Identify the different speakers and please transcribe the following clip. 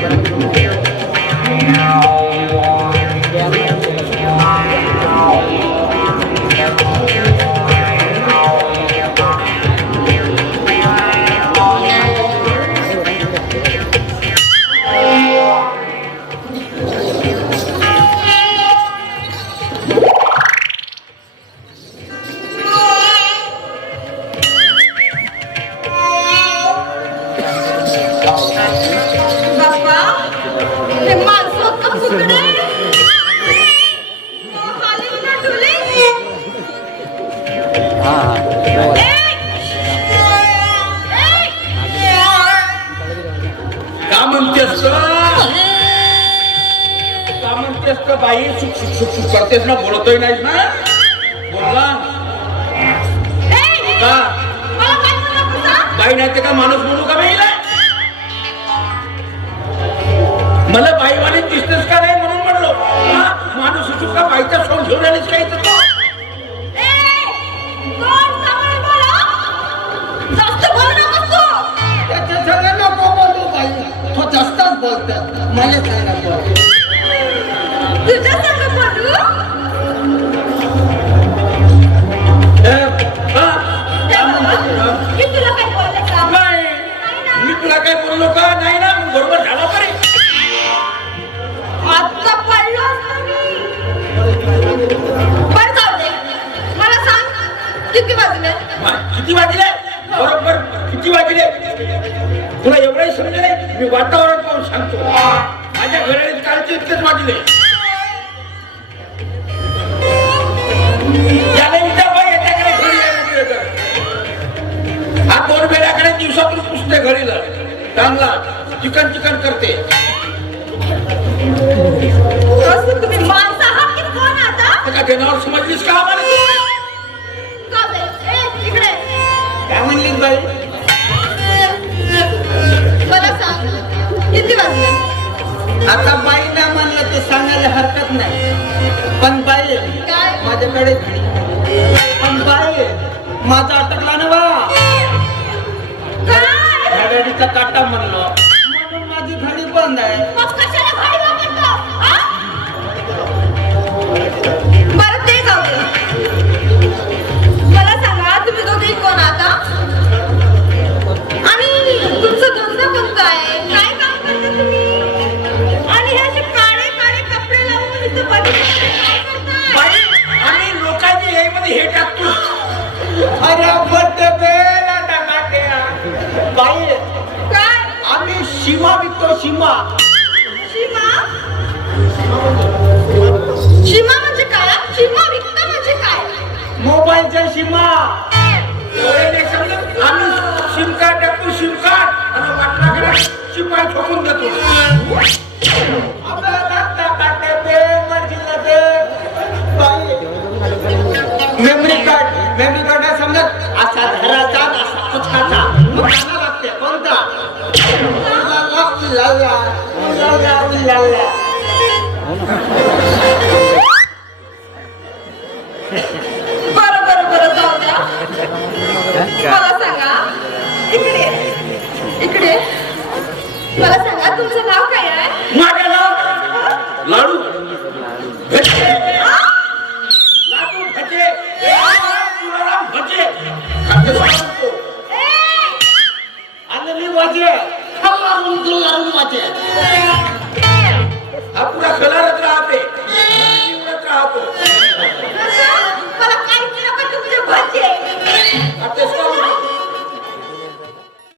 Speaker 1: Thank you. बाई सुख सुख सुख सुख करतेस ना बोलतोय नाहीस ना? बोलला. का? बाई नाही ते का माणूस म्हणू का बाईला? मला बाईवाणी दिसतेस का नाही म्हणून म्हणलो. हा? माणूस असू का बाईचा सोड घेऊन आलीस काय तर
Speaker 2: जास्तच बोलतात मला काय नको
Speaker 3: किती वाजले
Speaker 1: मा- किती वाजले बरोबर किती वाजले तुला एवढंही समजलं मी वातावरण पाहून सांगतो. माझ्या घराने कालचे इतकेच वाजले चांगला चिकन चिकन करते
Speaker 3: तुम्ही माणसं आहात की कोण आता?
Speaker 1: समजलीस का आम्हाला?
Speaker 3: जाऊ दे ए, इकडे.
Speaker 2: काय म्हणली बाई?
Speaker 3: मला सांग. किती वाजले?
Speaker 2: आता बाई नाही म्हणलं तर सांगायला हरकत नाही. पण बाई
Speaker 3: काय?
Speaker 2: माझ्याकडे घडी. पण बाई माझा अटकला काटा म्हणलो. म्हणून माझी घडी बंद आहे. सीमा विकतो सीमा.
Speaker 3: सीमा? सीमा म्हणजे काय? सीमा विकता म्हणजे काय?
Speaker 2: मोबाईलच्या सीमा.
Speaker 1: आम्ही सिम कार्ड टाकतो सिम कार्ड आणि वाटणाकडे शिपाई ठोकून देतो.
Speaker 2: मेमरी कार्ड मेमरी कार्ड समजत असा धराचा असा मग लागते. कोणता? उलाला, उलाला, उलाला.
Speaker 3: बरं बरं बरं जाऊ द्या मला सांगा इकडे इकडे मला सांगा तुमचं नाव काय आहे
Speaker 1: माझं नाव लाडू भजे लाडू भजे तुळाराम भजे खाते सांगतो
Speaker 2: मुंदरू घालून माझे अपुरा कलरच राहते.